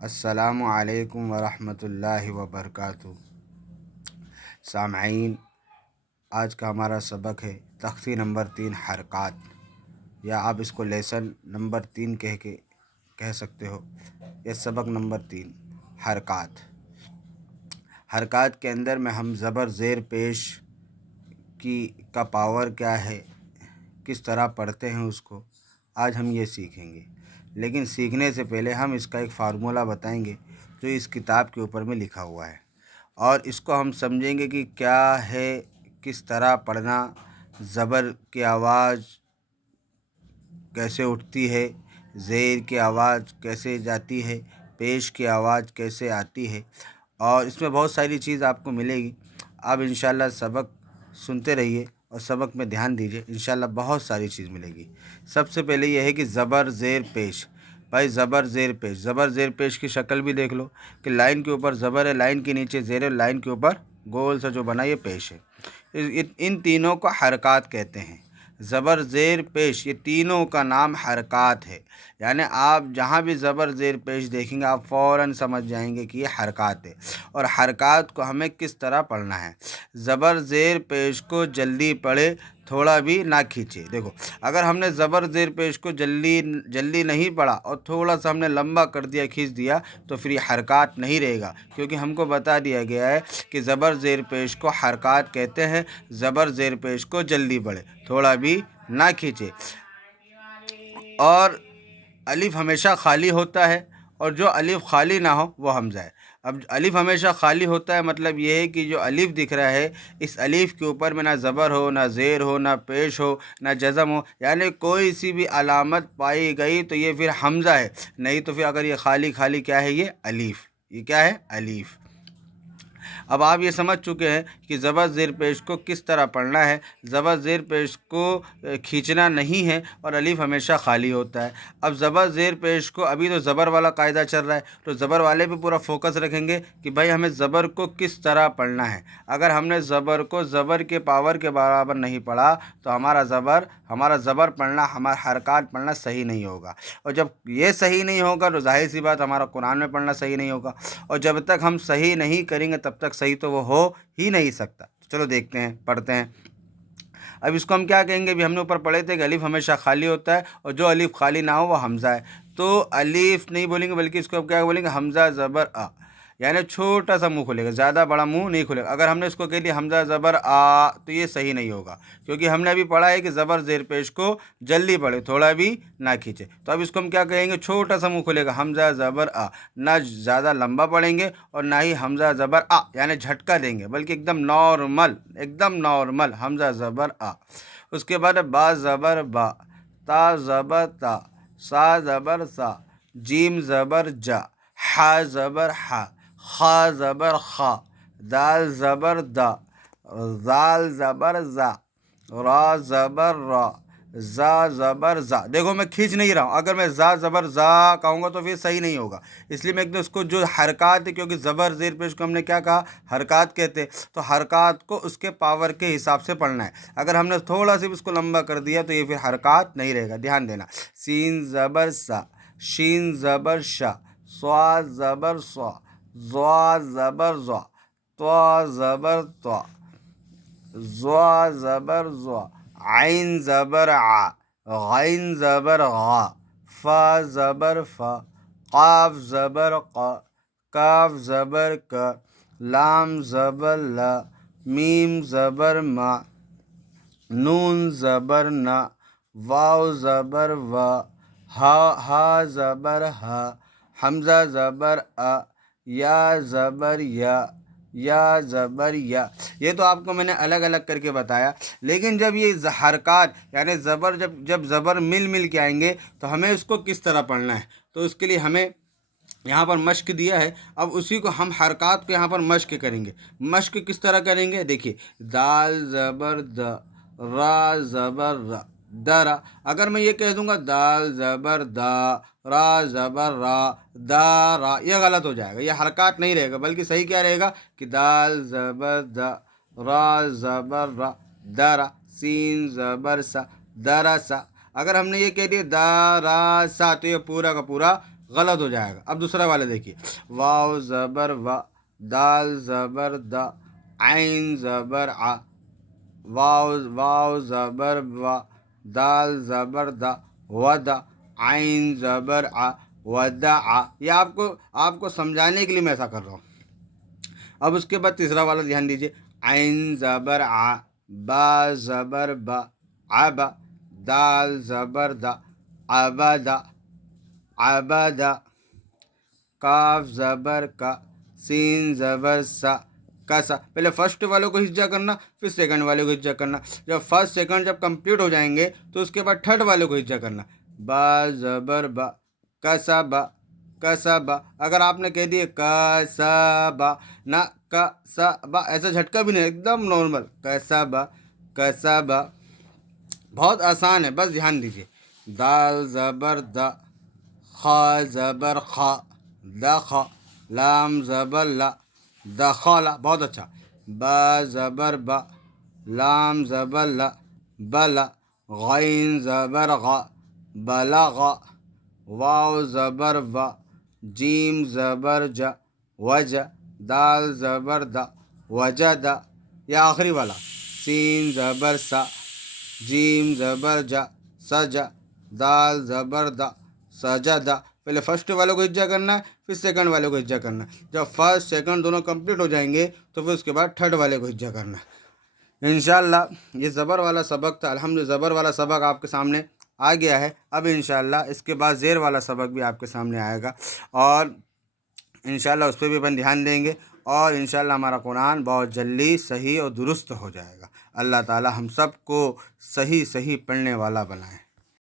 السلام علیکم ورحمۃ اللہ وبرکاتہ۔ سامعین، آج کا ہمارا سبق ہے تختی نمبر 3 حرکات، یا آپ اس کو لیسن نمبر 3 کہہ سکتے ہو۔ یہ سبق نمبر 3 حرکات۔ حرکات کے اندر میں ہم زبر زیر پیش کا پاور کیا ہے، کس طرح پڑھتے ہیں اس کو، آج ہم یہ سیکھیں گے۔ لیکن سیکھنے سے پہلے ہم اس کا ایک فارمولہ بتائیں گے جو اس کتاب کے اوپر میں لکھا ہوا ہے، اور اس کو ہم سمجھیں گے کہ کیا ہے، کس طرح پڑھنا، زبر کی آواز کیسے اٹھتی ہے، زیر کی آواز کیسے جاتی ہے، پیش کی آواز کیسے آتی ہے، اور اس میں بہت ساری چیز آپ کو ملے گی۔ آپ انشاءاللہ سبق سنتے رہیے اور سبق میں دھیان دیجیے، انشاءاللہ بہت ساری چیز ملے گی۔ سب سے پہلے یہ ہے کہ زبر زیر پیش۔ بھائی زبر زیر پیش، زبر زیر پیش کی شکل بھی دیکھ لو کہ لائن کے اوپر زبر ہے، لائن کے نیچے زیر ہے، لائن کے اوپر گول سا جو بنا یہ پیش ہے۔ ان تینوں کو حرکات کہتے ہیں۔ زبر زیر پیش، یہ تینوں کا نام حرکات ہے۔ یعنی آپ جہاں بھی زبر زیر پیش دیکھیں گے آپ فوراً سمجھ جائیں گے کہ یہ حرکات ہے، اور حرکات کو ہمیں کس طرح پڑھنا ہے۔ زبر زیر پیش کو جلدی پڑھے، تھوڑا بھی نہ کھینچے۔ دیکھو، اگر ہم نے زبر زیر پیش کو جلدی نہیں پڑھا اور تھوڑا سا ہم نے لمبا کر دیا، کھینچ دیا، تو پھر یہ حرکات نہیں رہے گا، کیونکہ ہم کو بتا دیا گیا ہے کہ زبر زیر پیش کو حرکات کہتے ہیں۔ زبر زیر پیش کو جلدی پڑھے، تھوڑا بھی نہ کھینچے، اور الف ہمیشہ خالی ہوتا ہے، اور جو الف خالی نہ ہو وہ حمزہ ہے۔ اب الف ہمیشہ خالی ہوتا ہے مطلب یہ ہے کہ جو الف دکھ رہا ہے، اس الف کے اوپر میں نہ زبر ہو، نہ زیر ہو، نہ پیش ہو، نہ جزم ہو، یعنی کوئی سی بھی علامت پائی گئی تو یہ پھر حمزہ ہے، نہیں تو پھر اگر یہ خالی کیا ہے، یہ الف، یہ کیا ہے، الف۔ اب آپ یہ سمجھ چکے ہیں کہ زبر زیر پیش کو کس طرح پڑھنا ہے۔ زبر زیر پیش کو کھینچنا نہیں ہے، اور الف ہمیشہ خالی ہوتا ہے۔ اب زبر زیر پیش کو، ابھی تو زبر والا قاعدہ چل رہا ہے، تو زبر والے پہ پورا فوکس رکھیں گے کہ بھائی ہمیں زبر کو کس طرح پڑھنا ہے۔ اگر ہم نے زبر کو زبر کے پاور کے برابر نہیں پڑھا تو ہمارا زبر پڑھنا، ہمارا حرکات پڑھنا صحیح نہیں ہوگا، اور جب یہ صحیح نہیں ہوگا تو ظاہر سی بات ہمارا قرآن میں پڑھنا صحیح نہیں ہوگا، اور جب تک ہم صحیح نہیں کریں گے تب تک صحیح تو وہ ہو ہی نہیں سکتا۔ چلو دیکھتے ہیں، پڑھتے ہیں۔ اب اس کو ہم کیا کہیں گے؟ بھی ہم نے اوپر پڑھے تھے کہ الف ہمیشہ خالی ہوتا ہے، اور جو الف خالی نہ ہو وہ حمزہ ہے۔ تو الف نہیں بولیں گے، بلکہ اس کو کیا بولیں گے؟ حمزہ زبر آ، یعنی چھوٹا سا منہ کھلے گا، زیادہ بڑا منہ نہیں کھلے گا۔ اگر ہم نے اس کو کہہ دیا حمزہ زبر آ تو یہ صحیح نہیں ہوگا، کیونکہ ہم نے ابھی پڑھا ہے کہ زبر زیر پیش کو جلدی پڑھے، تھوڑا بھی نہ کھینچے۔ تو اب اس کو ہم کیا کہیں گے؟ چھوٹا سا منہ کھلے گا، حمزہ زبر آ، نہ زیادہ لمبا پڑھیں گے اور نہ ہی حمزہ زبر آ یعنی جھٹکا دیں گے، بلکہ ایک دم نارمل حمزہ زبر آ۔ اس کے بعد با زبر با، تا زبر تا، سا زبر سا، جیم زبر جا، حا زبر حا، خا زبر خا، دال زبر دا، زال زبر زا، را زبر را، زا زبر زا۔ دیکھو میں کھینچ نہیں رہا ہوں، اگر میں زا زبر زا کہوں گا تو پھر صحیح نہیں ہوگا، اس لیے میں ایک دم اس کو جو حرکات ہے، کیونکہ زبر زیر پیش کو ہم نے کیا کہا؟ حرکات کہتے، تو حرکات کو اس کے پاور کے حساب سے پڑھنا ہے۔ اگر ہم نے تھوڑا سا بھی اس کو لمبا کر دیا تو یہ پھر حرکات نہیں رہے گا، دھیان دینا۔ سین زبر سا، شین زبر شا، صاد زبر صا، ضا زبر ضا، طا زبر طا، زوا زبر زوا، عین زبر ع، غین زبر غا، فا زبر فا، قاف زبر قا، کاف زبر کا، لام زبر لا، میم زبر ما، نون زبر نا، واو زبر وا، ہا زبر ہا، حمزہ زبر آ، یا زبر یا زبر یا۔ یہ تو آپ کو میں نے الگ الگ کر کے بتایا، لیکن جب یہ حرکات یعنی زبر جب زبر مل کے آئیں گے تو ہمیں اس کو کس طرح پڑھنا ہے، تو اس کے لیے ہمیں یہاں پر مشق دیا ہے۔ اب اسی کو ہم حرکات کو یہاں پر مشق کریں گے۔ مشق کس طرح کریں گے؟ دیکھیے، دال زبر دا، را زبر را، درا۔ اگر میں یہ کہہ دوں گا دال زبر دا، را زبر را، دا را، یہ غلط ہو جائے گا، یہ حرکات نہیں رہے گا، بلکہ صحیح کیا رہے گا کہ دال زبر دا، را زبر را، درا، سین زبر سا، درا سا۔ اگر ہم نے یہ کہہ دیا دا را سا تو یہ پورا کا پورا غلط ہو جائے گا۔ اب دوسرا والا دیکھیے، واو زبر و، دال زبر دا، عین زبر ع، واو زبر و، دال زبر دا، ودا، عین زبر ع، ودع۔ یہ آپ کو سمجھانے کے لیے میں ایسا کر رہا ہوں۔ اب اس کے بعد تیسرا والا دھیان دیجیے، عین زبر ع، با زبر با، عبا، دال زبر دا، عبدا، عبدا، کاف زبر کا، سین زبر سا، کسا۔ پہلے فرسٹ والوں کو ہجا کرنا، پھر سیکنڈ والے کو ہجا کرنا۔ جب فرسٹ سیکنڈ جب کمپلیٹ ہو جائیں گے تو اس کے بعد تھرڈ والے کو ہجا کرنا، با زبر با، کسبا، کسبا۔ اگر آپ نے کہہ دیے کسبا، نہ کسبا، ایسا جھٹکا بھی نہیں، ایک دم نارمل، کسبا، کسبا۔ بہت آسان ہے، بس دھیان دیجیے، دال زبر دا، خا زبر خا، دخ، لام زبر لا، دخلا۔ بہت اچھا، با زبر با، لام زبر لا، بلا، غین زبر غا، بلغ، واو زبر و، جیم زبر جا، وجا، دال زبر دا، وجدا۔ یا آخری والا، سین زبر سا، جیم زبر جا، سجا، دال زبر دا، سجدہ۔ پہلے فرسٹ والے کو ہجا کرنا ہے، پھر سیکنڈ والے کو ہجا کرنا ہے۔ جب فرسٹ سیکنڈ دونوں کمپلیٹ ہو جائیں گے تو پھر اس کے بعد تھرڈ والے کو ہجا کرنا ہے۔ انشاءاللہ یہ زبر والا سبق تھا، الحمدللہ زبر والا سبق آپ کے سامنے آ گیا ہے۔ اب انشاءاللہ اس کے بعد زیر والا سبق بھی آپ کے سامنے آئے گا، اور انشاءاللہ اس پہ بھی اپن دھیان دیں گے، اور انشاءاللہ ہمارا قرآن بہت جلدی صحیح اور درست ہو جائے گا۔ اللہ تعالی ہم سب کو صحیح پڑھنے والا بنائے۔